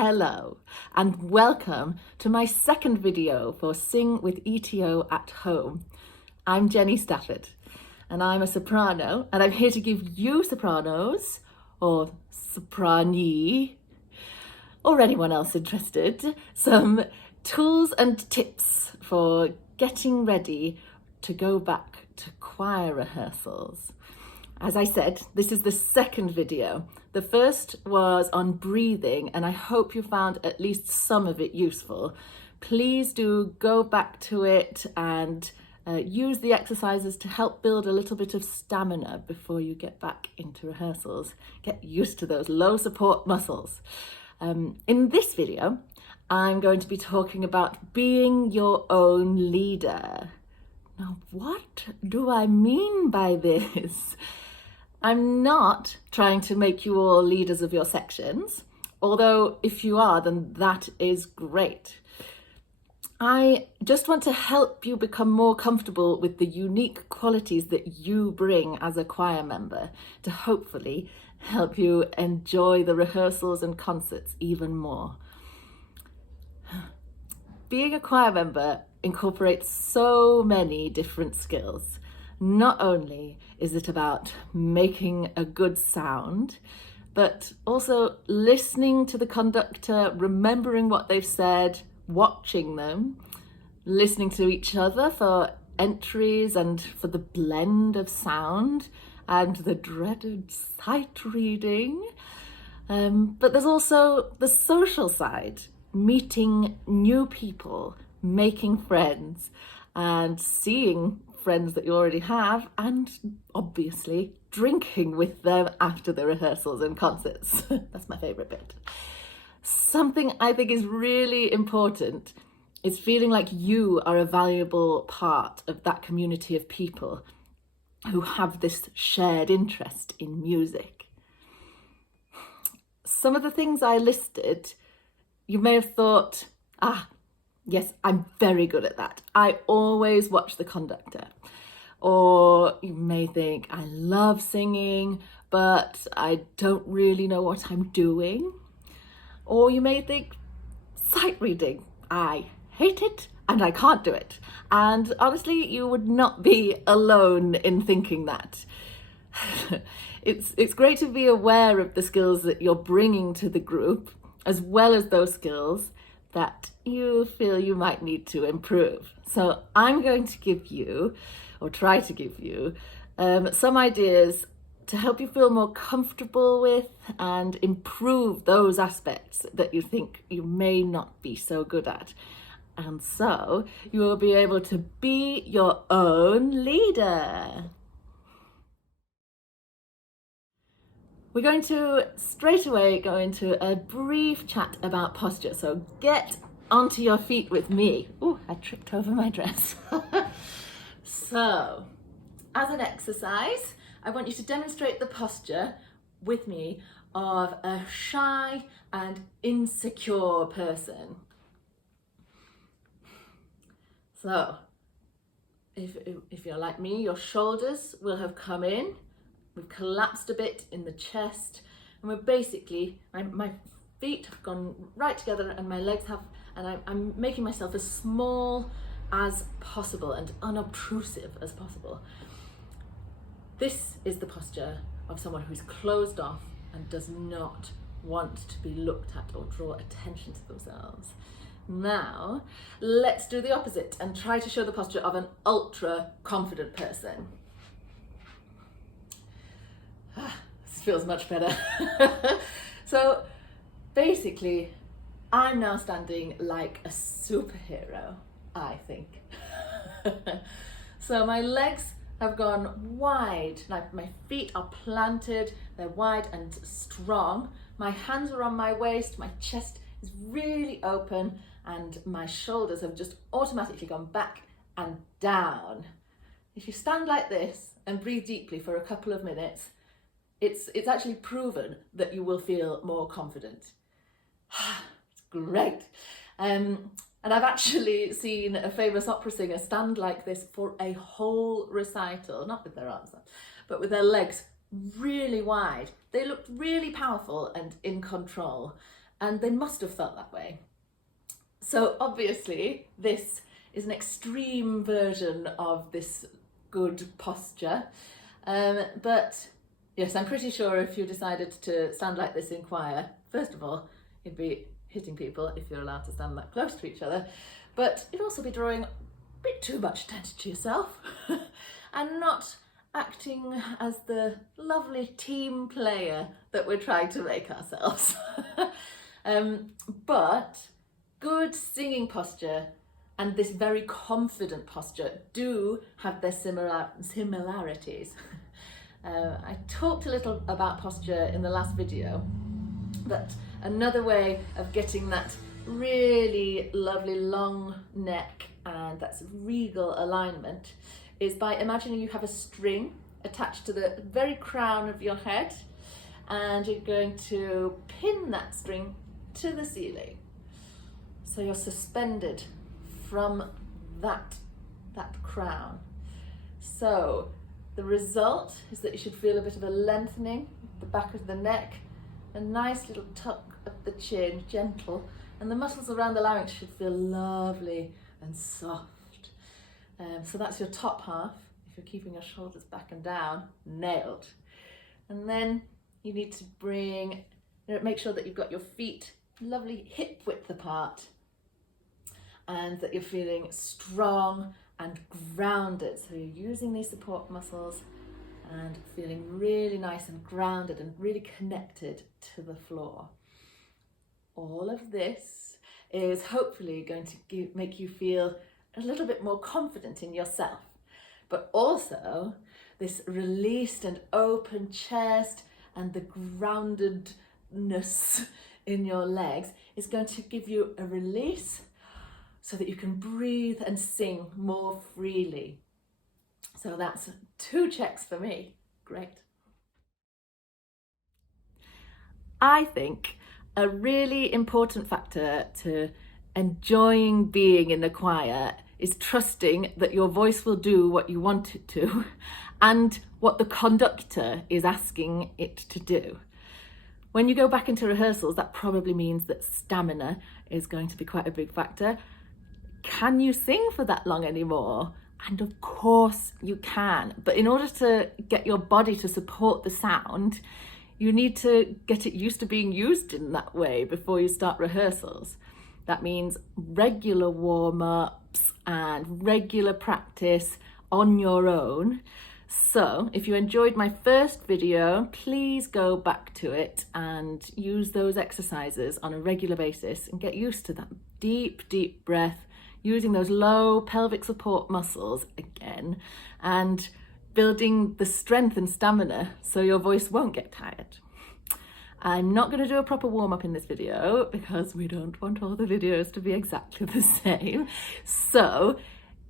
Hello and welcome to my second video for Sing with ETO at Home. I'm Jenny Stafford and I'm a soprano, and I'm here to give you sopranos or soprani or anyone else interested some tools and tips for getting ready to go back to choir rehearsals. As I said, this is the second video. The first was on breathing, and I hope you found at least some of it useful. Please do go back to it and use the exercises to help build a little bit of stamina before you get back into rehearsals. Get used to those low support muscles. In this video, I'm going to be talking about being your own leader. Now, what do I mean by this? I'm not trying to make you all leaders of your sections, although if you are, then that is great. I just want to help you become more comfortable with the unique qualities that you bring as a choir member to hopefully help you enjoy the rehearsals and concerts even more. Being a choir member incorporates so many different skills. Not only is it about making a good sound, but also listening to the conductor, remembering what they've said, watching them, listening to each other for entries and for the blend of sound and the dreaded sight reading. But there's also the social side, meeting new people, making friends and seeing friends that you already have, and obviously drinking with them after the rehearsals and concerts. That's my favourite bit. Something I think is really important is feeling like you are a valuable part of that community of people who have this shared interest in music. Some of the things I listed, you may have thought, yes, I'm very good at that. I always watch the conductor. Or you may think, I love singing, but I don't really know what I'm doing. Or you may think, sight reading, I hate it and I can't do it. And honestly, you would not be alone in thinking that. It's great to be aware of the skills that you're bringing to the group, as well as those skills that you feel you might need to improve. So I'm going to give you, or try to give you, some ideas to help you feel more comfortable with and improve those aspects that you think you may not be so good at. And so you will be able to be your own leader. We're going to straight away go into a brief chat about posture. So get onto your feet with me. Oh, I tripped over my dress. So, as an exercise, I want you to demonstrate the posture with me of a shy and insecure person. So, if you're like me, your shoulders will have come in. We've collapsed a bit in the chest, and we're basically, my feet have gone right together and my legs have, and I'm making myself as small as possible and unobtrusive as possible. This is the posture of someone who's closed off and does not want to be looked at or draw attention to themselves. Now, let's do the opposite and try to show the posture of an ultra confident person. This feels much better. So basically, I'm now standing like a superhero, I think. So my legs have gone wide, like my feet are planted, they're wide and strong. My hands are on my waist, my chest is really open, and my shoulders have just automatically gone back and down. If you stand like this and breathe deeply for a couple of minutes, it's actually proven that you will feel more confident. It's great. And I've actually seen a famous opera singer stand like this for a whole recital, not with their arms up, but with their legs really wide. They looked really powerful and in control. and they must have felt that way. So obviously this is an extreme version of this good posture, but yes, I'm pretty sure if you decided to stand like this in choir, first of all, you'd be hitting people if you're allowed to stand that close to each other, but you'd also be drawing a bit too much attention to yourself and not acting as the lovely team player that we're trying to make ourselves. But good singing posture and this very confident posture do have their similarities. I talked a little about posture in the last video, but another way of getting that really lovely long neck and that's regal alignment is by imagining you have a string attached to the very crown of your head, and you're going to pin that string to the ceiling. So you're suspended from that crown. So the result is that you should feel a bit of a lengthening at the back of the neck, a nice little tuck of the chin, gentle, and the muscles around the larynx should feel lovely and soft. So that's your top half. If you're keeping your shoulders back and down, nailed. And then you need to make sure that you've got your feet lovely hip width apart and that you're feeling strong and grounded. So you're using these support muscles and feeling really nice and grounded and really connected to the floor. All of this is hopefully going to make you feel a little bit more confident in yourself, but also this released and open chest and the groundedness in your legs is going to give you a release so that you can breathe and sing more freely. So that's 2 checks for me. Great. I think a really important factor to enjoying being in the choir is trusting that your voice will do what you want it to and what the conductor is asking it to do. When you go back into rehearsals, that probably means that stamina is going to be quite a big factor. Can you sing for that long anymore? And of course you can, but in order to get your body to support the sound, you need to get it used to being used in that way before you start rehearsals. That means regular warm-ups and regular practice on your own. So if you enjoyed my first video, please go back to it and use those exercises on a regular basis and get used to that deep, deep breath, using those low pelvic support muscles again and building the strength and stamina so your voice won't get tired. I'm not going to do a proper warm-up in this video because we don't want all the videos to be exactly the same. So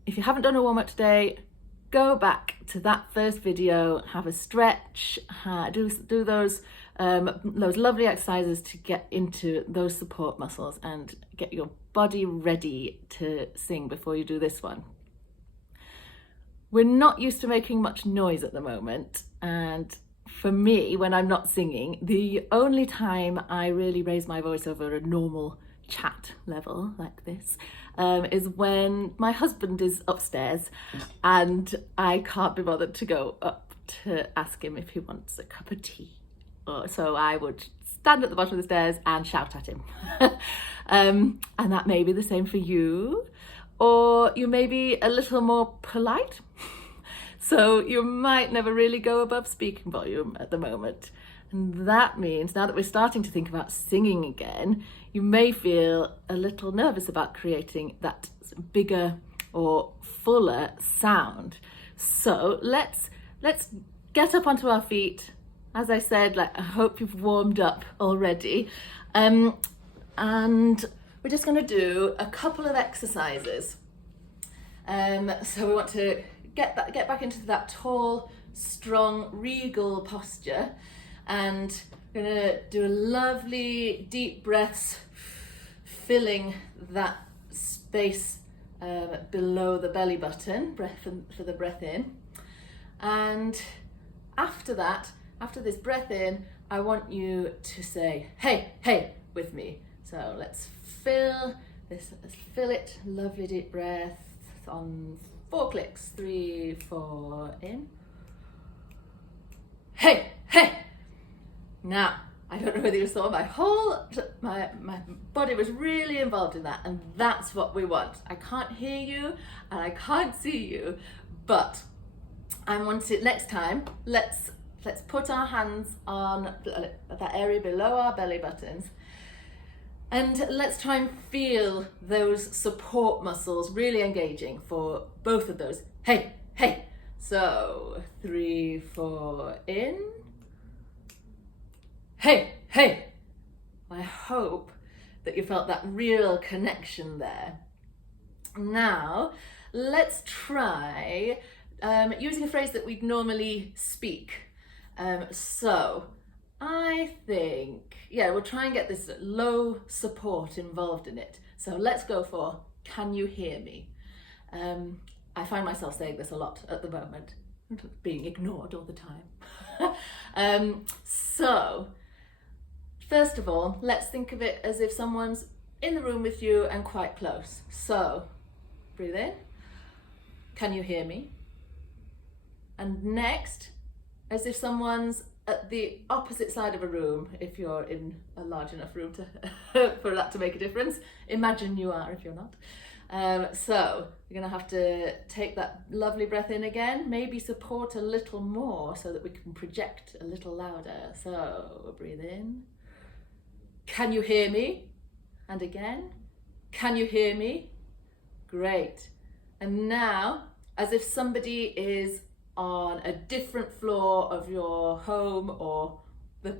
if you haven't done a warm-up today, go back to that first video, have a stretch, do those lovely exercises to get into those support muscles and get your body ready to sing before you do this one. We're not used to making much noise at the moment, and for me, when I'm not singing, the only time I really raise my voice over a normal chat level like this is when my husband is upstairs and I can't be bothered to go up to ask him if he wants a cup of tea. So I would stand at the bottom of the stairs and shout at him. And that may be the same for you, or you may be a little more polite. So you might never really go above speaking volume at the moment. And that means now that we're starting to think about singing again, you may feel a little nervous about creating that bigger or fuller sound. So let's get up onto our feet. As I said, I hope you've warmed up already. And we're just going to do a couple of exercises. So we want to get back into that tall, strong, regal posture. And we're going to do a lovely deep breaths, filling that space below the belly button, for the breath in. And after that, after this breath in, I want you to say, hey, hey, with me. So let's fill this, let's fill it. Lovely deep breath on 4 clicks. 3, 4, in. Hey, hey. Now, I don't know whether you saw my body was really involved in that, and that's what we want. I can't hear you and I can't see you, but I want it next time. Let's put our hands on that area below our belly buttons, and let's try and feel those support muscles really engaging for both of those. Hey, hey. So 3, 4, in. Hey, hey. I hope that you felt that real connection there. Now, let's try using a phrase that we'd normally speak. So I think, yeah, we'll try and get this low support involved in it. So let's go for, can you hear me? I find myself saying this a lot at the moment, being ignored all the time. So first of all, let's think of it as if someone's in the room with you and quite close. So breathe in. Can you hear me? And next, as if someone's at the opposite side of a room, if you're in a large enough room to for that to make a difference. Imagine you are if you're not. So you're going to have to take that lovely breath in again, maybe support a little more so that we can project a little louder. So breathe in. Can you hear me? And again. Can you hear me? Great. And now, as if somebody is on a different floor of your home or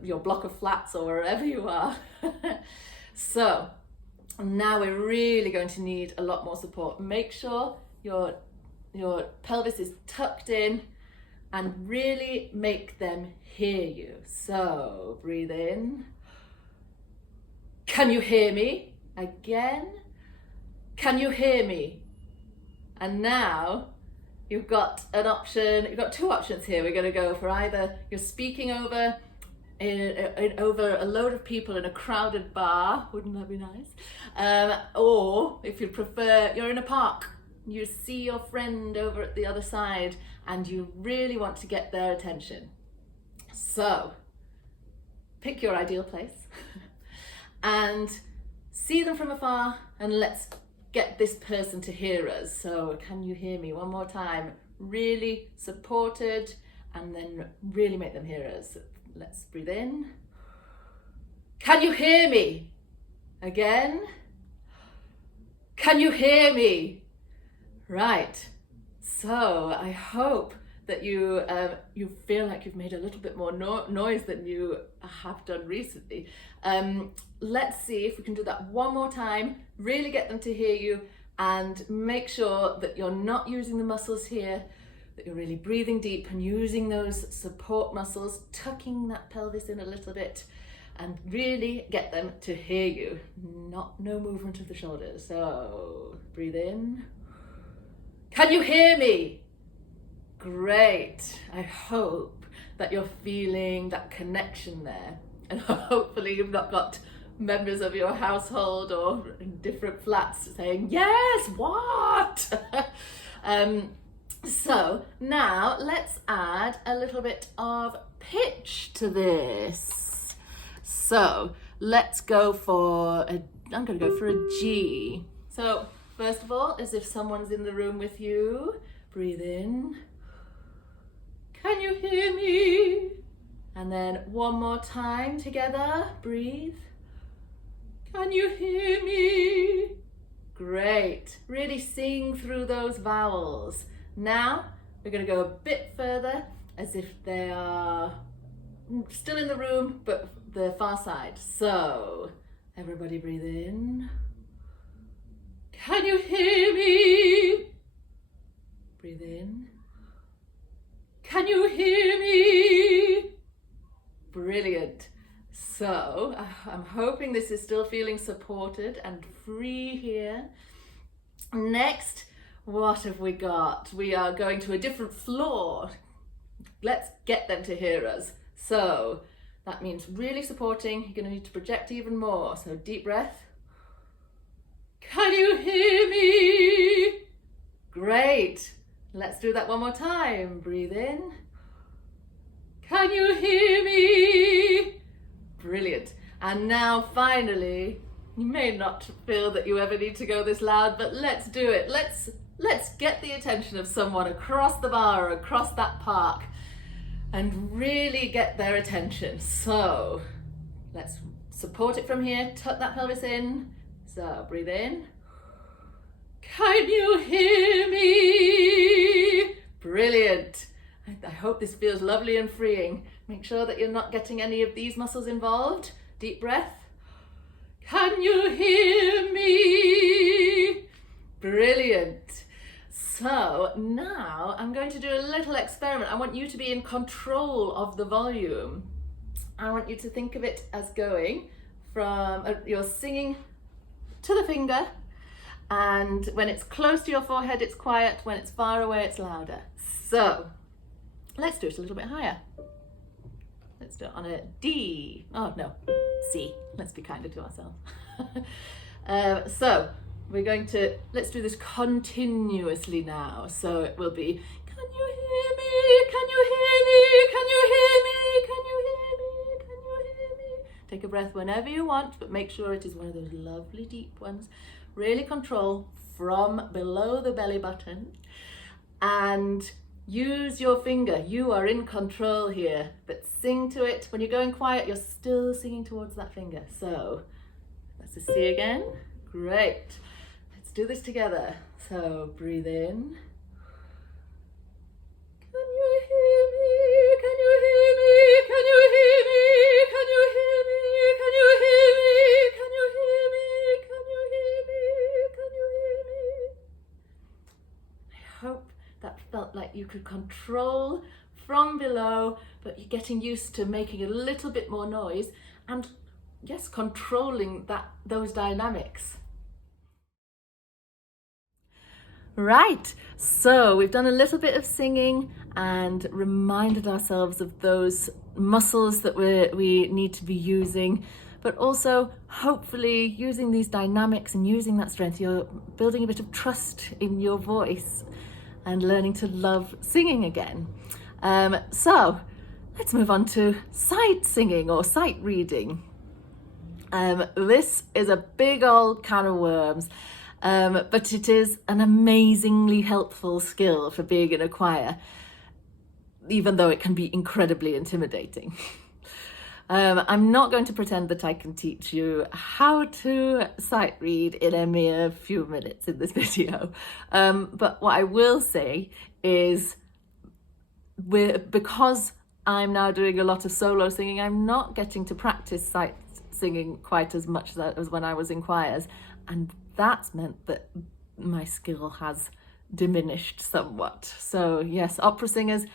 your block of flats or wherever you are. So now we're really going to need a lot more support. Make sure your pelvis is tucked in and really make them hear you. So breathe in. Can you hear me? Again. Can you hear me? And now you've got an option, you've got 2 options here. We're going to go for either you're speaking over over a load of people in a crowded bar, wouldn't that be nice? Or if you prefer, you're in a park, you see your friend over at the other side and you really want to get their attention. So pick your ideal place and see them from afar, and let's get this person to hear us. So can you hear me? One more time. Really supported, and then really make them hear us. Let's breathe in. Can you hear me? Again. Can you hear me? Right. So I hope that you feel like you've made a little bit more noise than you have done recently. Let's see if we can do that one more time. Really get them to hear you, and make sure that you're not using the muscles here, that you're really breathing deep and using those support muscles, tucking that pelvis in a little bit, and really get them to hear you. No movement of the shoulders. So breathe in. Can you hear me? Great. I hope that you're feeling that connection there, and hopefully you've not got members of your household or in different flats saying, yes, what? So now let's add a little bit of pitch to this. So let's go for I'm going to go for a G. So first of all, as if someone's in the room with you, breathe in. Can you hear me? And then one more time together, breathe. Can you hear me? Great. Really sing through those vowels. Now we're going to go a bit further, as if they are still in the room, but the far side. So everybody breathe in. Can you hear me? Breathe in. Can you hear me? Brilliant. So I'm hoping this is still feeling supported and free here. Next, what have we got? We are going to a different floor. Let's get them to hear us. So That means really supporting. You're going to need to project even more. So deep breath. Can you hear me? Great. Let's do that one more time. Breathe in. Can you hear me? Brilliant. And now finally, you may not feel that you ever need to go this loud, but let's do it. Let's get the attention of someone across the bar or across that park and really get their attention. So let's support it from here. Tuck that pelvis in. So breathe in. Can you hear me? Brilliant. I hope this feels lovely and freeing. Make sure that you're not getting any of these muscles involved. Deep breath. Can you hear me? Brilliant. So now I'm going to do a little experiment. I want you to be in control of the volume. I want you to think of it as going from, you're singing to the finger, and when it's close to your forehead, it's quiet. When it's far away, it's louder. So let's do it a little bit higher. Let's do it on a D. Oh no, C. Let's be kinder to ourselves. So we're going to, let's do this continuously now. So it will be, can you hear me? Can you hear me? Can you hear me? Can you hear me? Can you hear me? Take a breath whenever you want, but make sure it is one of those lovely deep ones. Really control from below the belly button and use your finger. You are in control here, but sing to it. When you're going quiet, you're still singing towards that finger. So that's a C again. Great. Let's do this together. So breathe in. Can you hear me? Can you hear me? Can you hear me? Can you hear me? Can you hear me? Can you hear me? Can you hear me? Can you hear me? I hope that felt like you could control from below, but you're getting used to making a little bit more noise and yes, controlling those dynamics. Right, so we've done a little bit of singing and reminded ourselves of those muscles that we need to be using, but also hopefully using these dynamics and using that strength, you're building a bit of trust in your voice and learning to love singing again. So let's move on to sight singing or sight reading. This is a big old can of worms. But it is an amazingly helpful skill for being in a choir, even though it can be incredibly intimidating. I'm not going to pretend that I can teach you how to sight read in a mere few minutes in this video. But what I will say is, because I'm now doing a lot of solo singing, I'm not getting to practice sight singing quite as much as when I was in choirs. And that's meant that my skill has diminished somewhat. So yes, opera singers,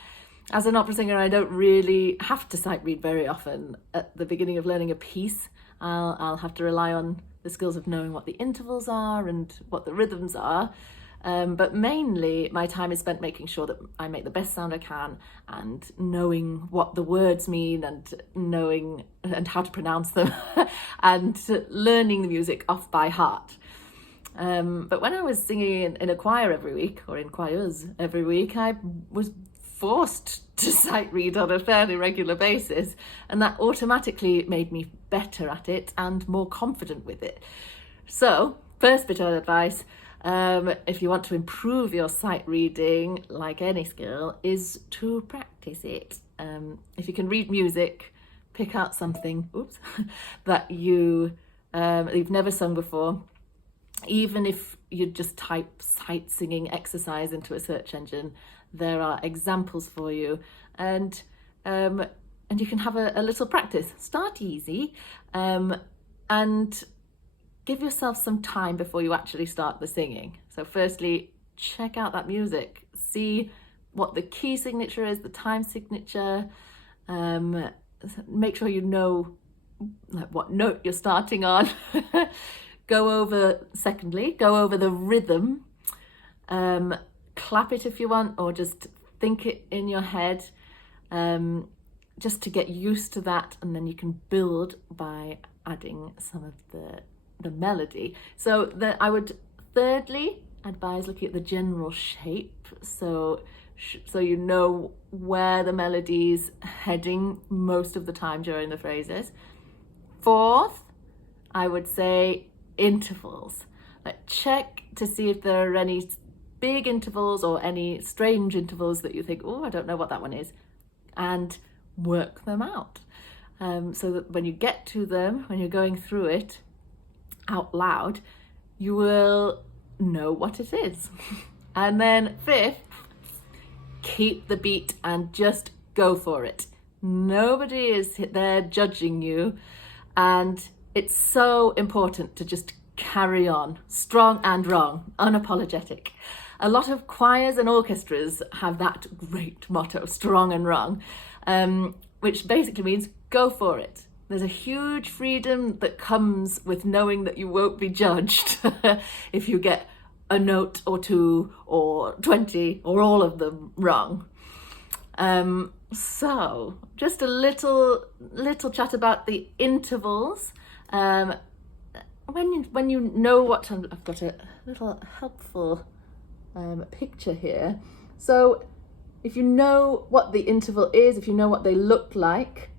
as an opera singer, I don't really have to sight read very often. At the beginning of learning a piece, I'll have to rely on the skills of knowing what the intervals are and what the rhythms are. But mainly my time is spent making sure that I make the best sound I can and knowing what the words mean and knowing and how to pronounce them and learning the music off by heart. But when I was singing in a choir every week, or in choirs every week, I was forced to sight read on a fairly regular basis, and that automatically made me better at it and more confident with it. So, first bit of advice, if you want to improve your sight reading, like any skill, is to practice it. If you can read music, pick out something that you've never sung before. Even if you just type sight singing exercise into a search engine, there are examples for you, and you can have a little practice. Start easy, and give yourself some time before you actually start the singing. So firstly, check out that music, see what the key signature is, the time signature, make sure you know what note you're starting on. Go over the rhythm, clap it if you want, or just think it in your head. just to get used to that, and then you can build by adding some of the melody. So I would thirdly advise looking at the general shape, so you know where the melody's heading most of the time during the phrases. Fourth, I would say intervals. Like, check to see if there are any big intervals or any strange intervals that you think, oh, I don't know what that one is, and work them out. So that when you get to them, when you're going through it out loud, you will know what it is. And then fifth, keep the beat and just go for it. Nobody is there judging you, and it's so important to just carry on, strong and wrong, unapologetic. A lot of choirs and orchestras have that great motto, strong and wrong, which basically means go for it. There's a huge freedom that comes with knowing that you won't be judged if you get a note or two or 20 or all of them wrong. So just a little chat about the intervals. When you know what, I've got a little helpful picture here. So if you know what the interval is, if you know what they look like,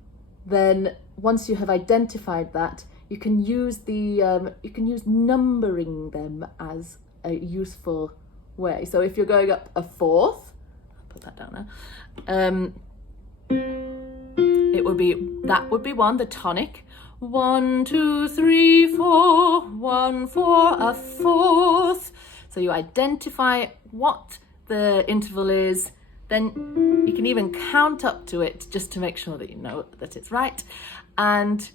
then once you have identified that, you can use numbering them as a useful way. So if you're going up a fourth, I'll put that down now. That would be one, the tonic. 1, 2, 3, 4, 1, 4, a fourth. So you identify what the interval is, then you can even count up to it just to make sure that you know that it's right. And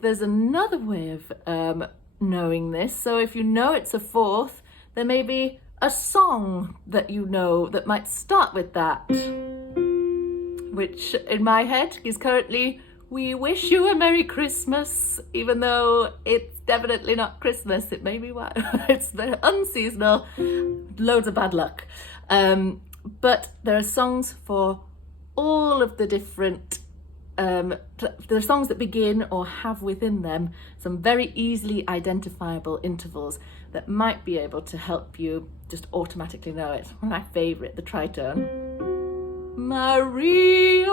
there's another way of knowing this. So if you know it's a fourth, there may be a song that you know that might start with that, which in my head is currently "We wish you a Merry Christmas," even though it's definitely not Christmas. It may be it's very unseasonal, loads of bad luck. But there are songs for all of the different, there are songs that begin or have within them some very easily identifiable intervals that might be able to help you just automatically know it. One of my favourite, the tritone. Maria,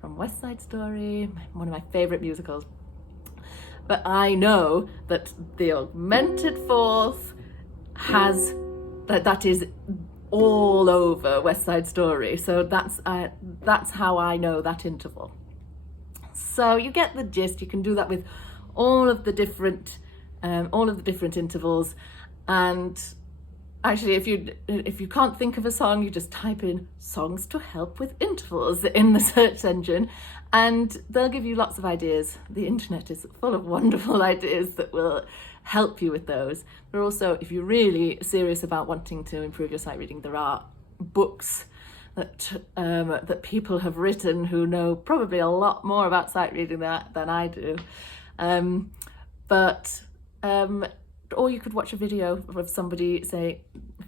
from West Side Story, one of my favourite musicals. But I know that the augmented fourth has, that is all over West Side Story. So that's how I know that interval. So you get the gist. You can do that with all of the different intervals. And actually, if you can't think of a song, you just type in "songs to help with intervals" in the search engine, and they'll give you lots of ideas. The internet is full of wonderful ideas that will help you with those. But also, if you're really serious about wanting to improve your sight reading, there are books that people have written who know probably a lot more about sight reading than I do. Or you could watch a video of somebody, say,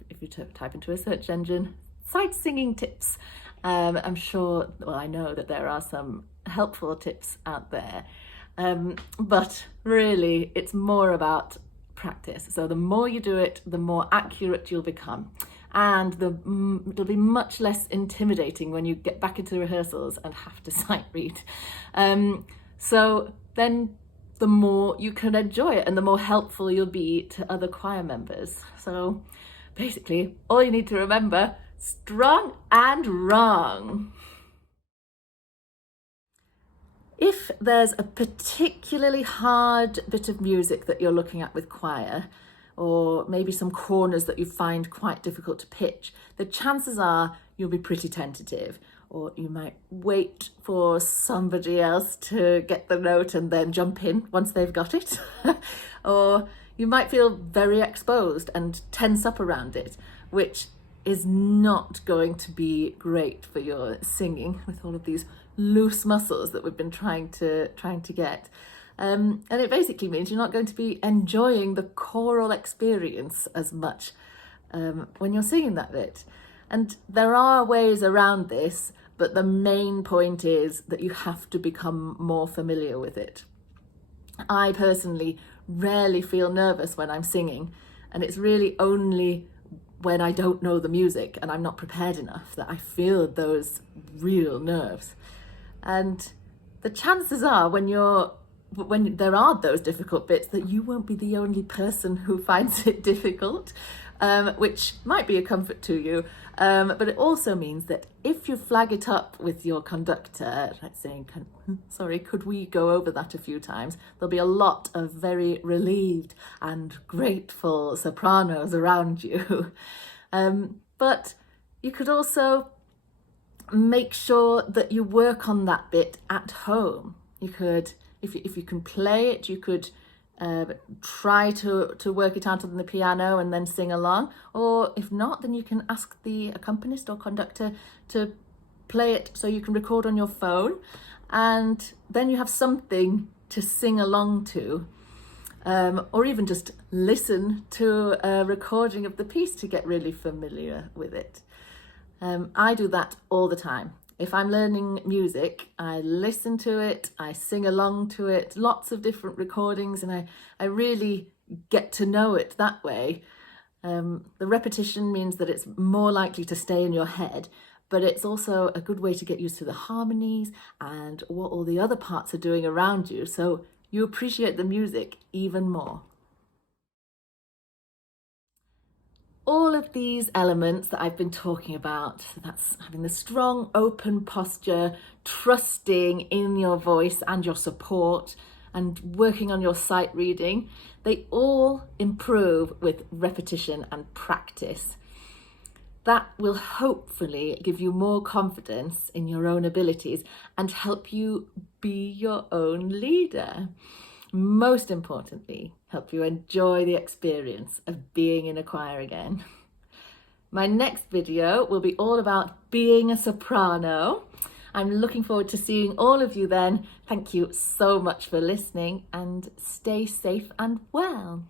if you type into a search engine, sight singing tips. I'm sure, well, I know that there are some helpful tips out there. But really, it's more about practice. So the more you do it, the more accurate you'll become. And it'll be much less intimidating when you get back into rehearsals and have to sight read. So then the more you can enjoy it and the more helpful you'll be to other choir members. So basically, all you need to remember, strong and wrong. If there's a particularly hard bit of music that you're looking at with choir, or maybe some corners that you find quite difficult to pitch, the chances are you'll be pretty tentative, or you might wait for somebody else to get the note and then jump in once they've got it. Or you might feel very exposed and tense up around it, which is not going to be great for your singing with all of these loose muscles that we've been trying to get. And it basically means you're not going to be enjoying the choral experience as much when you're singing that bit. And there are ways around this, but the main point is that you have to become more familiar with it. I personally rarely feel nervous when I'm singing, and it's really only when I don't know the music and I'm not prepared enough that I feel those real nerves. And the chances are when there are those difficult bits that you won't be the only person who finds it difficult, which might be a comfort to you. But it also means that if you flag it up with your conductor, like saying, sorry, could we go over that a few times? There'll be a lot of very relieved and grateful sopranos around you. But you could also make sure that you work on that bit at home. You could, if you can play it, you could try to work it out on the piano and then sing along. Or if not, then you can ask the accompanist or conductor to play it so you can record on your phone, and then you have something to sing along to. Or even just listen to a recording of the piece to get really familiar with it. I do that all the time. If I'm learning music, I listen to it, I sing along to it, lots of different recordings, and I really get to know it that way. The repetition means that it's more likely to stay in your head, but it's also a good way to get used to the harmonies and what all the other parts are doing around you, so you appreciate the music even more. All of these elements that I've been talking about, that's having the strong, open posture, trusting in your voice and your support, and working on your sight reading, they all improve with repetition and practice. That will hopefully give you more confidence in your own abilities and help you be your own leader. Most importantly, help you enjoy the experience of being in a choir again. My next video will be all about being a soprano. I'm looking forward to seeing all of you then. Thank you so much for listening, and stay safe and well.